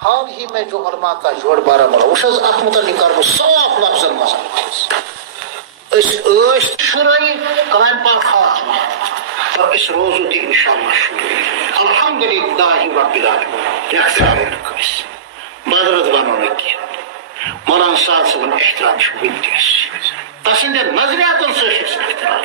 حال ہی میں جو علماء کا جوڑ بارہمولہ وشز ات متعلق کر صاف لفظن مزہ شرائی کلام پاک خاص اور اس روزو دی انشاءاللہ شروع الحمدللہ رب العالمین اخترام نکویس معذرت بانو نکی مولانا صاحب صاحب احترام شبین دیس تسندے نظریاتن سے احترام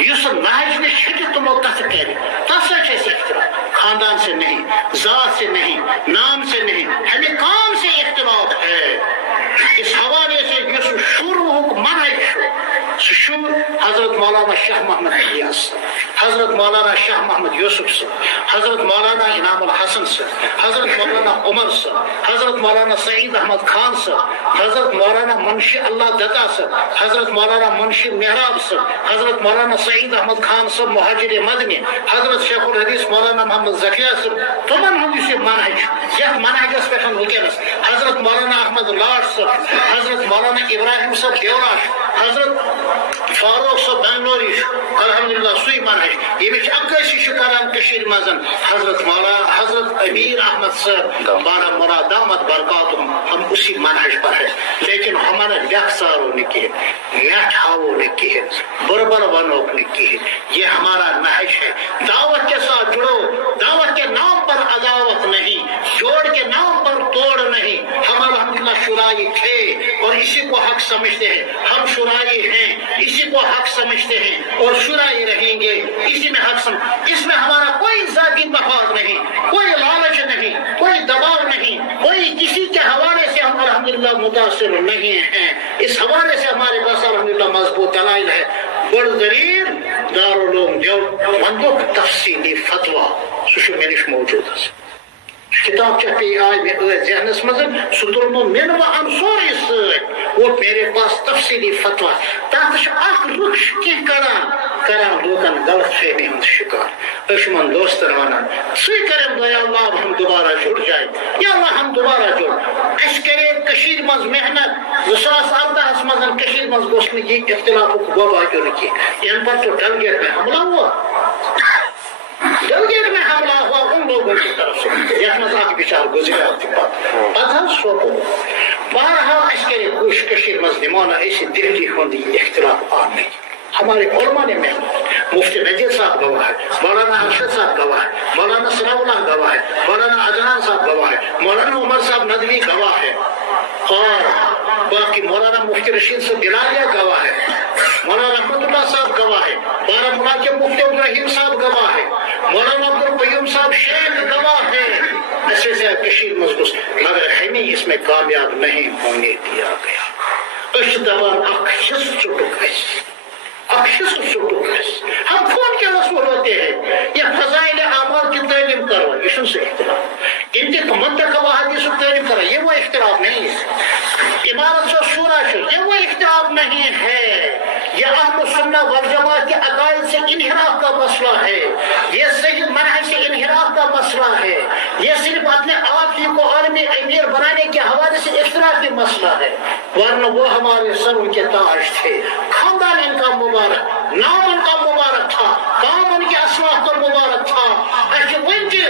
یس نہج میں چھٹی تمو کت کرے تس احترام خاندان سے نہیں ذات سے نہیں نام سے نہیں ہمیں کام سے اختلاف ہے اس حوالے سے یس شروع منہج شو حضرت مولانا شاہ محمد الیاس حضرت مولانا شاہ محمد یوسف صاحب حضرت مولانا انعام الحسن صاحب حضرت مولانا عمر صاحب حضرت مولانا سعید احمد خان صاحب حضرت مولانا منشی اللہ دتا صاحب حضرت مولانا منشی محراب صاحب حضرت مولانا سعید احمد خان صاحب مہاجر مدنی حضرت شیخ الحدیث مولانا محمد ذکیہ صاحب تمن ہند یہ منہج یہ منہجس پہ ونکس حضرت مولانا احمد لاٹ صاحب حضرت مولانا ابراہیم صاحب دیوراش حضرت فاروق صاحب بنگلوری الحمدللہ سوئی منہج یہ عکاسی پران کشیر مزن حضرت مولانا حضرت امیر احمد صاحب بارہمولہ دامت برکاتہم ہم اسی منہج پر ہے لیکن ہمارا لکھ سارو نکی میٹھ ہاو نکی بربر ونو نکی یہ ہمارا نہج ہے دعوت کے ساتھ جڑو دعوت کے نام پر عداوت نہیں جوڑ کے نام پر توڑ نہیں ہم الحمدللہ شرائی تھے اور اسی کو حق سمجھتے ہیں ہم شرائی ہیں اسی کو حق سمجھتے ہیں اور شرائی رہیں گے اسی میں حق اس میں ہمارا کوئی ذاتی مفاد نہیں کوئی لالچ نہیں کوئی دباؤ نہیں کوئی کسی کے حوالے سے ہم الحمدللہ متاثر نہیں ہیں اس حوالے سے ہمارے پاس الحمدللہ مضبوط دلائل ہے بڑ ضریر دارالعلوم دیوبند مندوق تفصیلی فتویٰ سہ مینش موجود کتاب چھ پی آج میں ذہنس مزن سترمو من و انصوری ست وہ میرے پاس تفصیلی فتویٰ تاتھ اخ رخ کی کران لوکن غلط فہمی ہند شکار اشمن دوستن ونان سی کرم یا اللہ ہم دوبارہ جڑ جائیں یا اللہ ہم دوبارہ جڑ اس کرے کشیر مز محنت 2018 مزن کشیر مز گوش یہ اختلاف کو وبا کیوں کی ان پر تو ڈلگیٹ میں حملہ ہوا ڈلگیٹ میں حملہ ہوا ان لوگوں کی طرف سے یہاں آج بچار گزرا پتہ سوپو بہرحال اس کرے کوش کشیر مز نمانا ایسی دہلی ہوندی اختلاف آنے ہمارے علماء نے محنت مفتی نجیب صاحب گواہ ہے مولانا ارشد صاحب گواہ ہے مولانا ثناء اللہ گواہ ہے مولانا عدنان صاحب گواہ ہے مولانا عمر صاحب ندوی گواہ ہے اور باقی مولانا مفتی رشید صاحب گلالیہ گواہ ہے مولانا رحمت اللہ صاحب گواہ ہے بارہمولہ کے مفتی عبدالرحیم صاحب گواہ ہے مولانا عبدالقیوم صاحب شیخ گواہ ہے ایسے سے کشیر مضبوط مگر ہمیں اس میں کامیاب نہیں ہونے دیا گیا اس دوران اکشس چٹک ہے اکشس چٹک ہے ہم کون کے رسول ہوتے ہیں یہ فضائل اعمال کی تعلیم کرو یہ سے اختلاف ان کے منطق و حدیث کی تعلیم کرو یہ وہ اختلاف نہیں ہے امارت و شورا سے یہ وہ اختلاف نہیں ہے یہ اہل سنت والجماعت کے عقائد سے انحراف کا مسئلہ ہے یہ صحیح منہج سے انحراف کا مسئلہ ہے یہ صرف اپنے آپ ہی کو عالمی امیر بنانے کے حوالے سے اختلاف کی مسئلہ ہے ورنہ وہ ہمارے سر ان کے تاج تھے خاندان ان کا مبارک نام ان کا مبارک تھا کام ان کے اسلاف کا مبارک تھا اچھا ون کے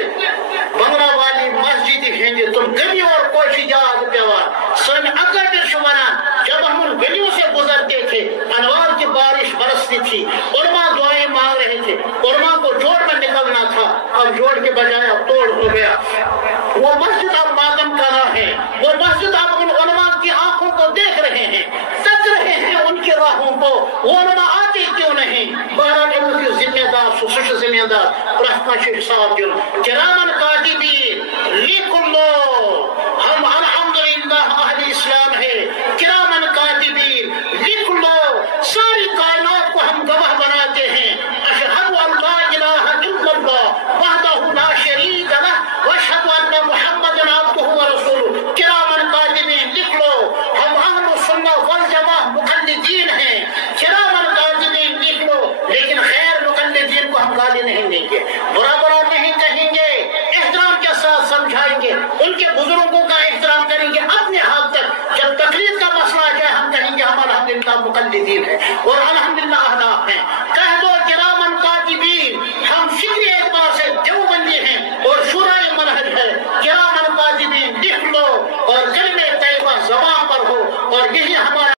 بنگلہ والی مسجد ہندی تم گلی اور کوشی یاد پیوان سن اکابر شماران جب ہم ان گلیوں سے گزرتے تھے انوار کی بارش برستی تھی علماء دعائیں مانگ رہے تھے علماء کو جوڑ میں نکلنا تھا اب جوڑ کے بجائے اب توڑ ہو گیا وہ مسجد اب ماتم کرا ہے وہ مسجد اب ان علماء کی آنکھوں کو دیکھ رہے ہیں تک رہے ہیں ان کی راہوں کو وہ علماء آتے کیوں نہیں بہرحال ان کی ذمہ دار سوش ذمہ دار رحمت صاحب جو کرامن کاتبین لکھ لو ہم الحمدللہ اہل اسلام ہے کرامن کاتبین لکھ لو ساری کائنات کو ہم گواہ بناتے ہیں اشہد ان لا الہ الا اللہ وحدہ لا شریک لہ واشہد ان محمد عبدہ ورسولہ کرامن کاتبین لکھ لو ہم اہل سنت والجماعت مقلدین ہیں کرامن کاتبین لکھ لو لیکن خیر مقلدین کو ہم گالی نہیں دیں گے برا برا نہیں کہیں گے احترام کے ساتھ سمجھائیں گے ان کے بزرگوں کا احترام کریں گے اپنے حد تک جب تقلید کا مسئلہ آ جائے ہم کہیں گے ہم الحمدللہ مقلدین ہیں اور الحمدللہ احناف ہیں کہہ دو کرامن کاتبین ہم فکری اعتبار سے دیوبندی ہیں اور شورائے منہج ہے کرامن کاتبین لکھ اور یہی ہمارا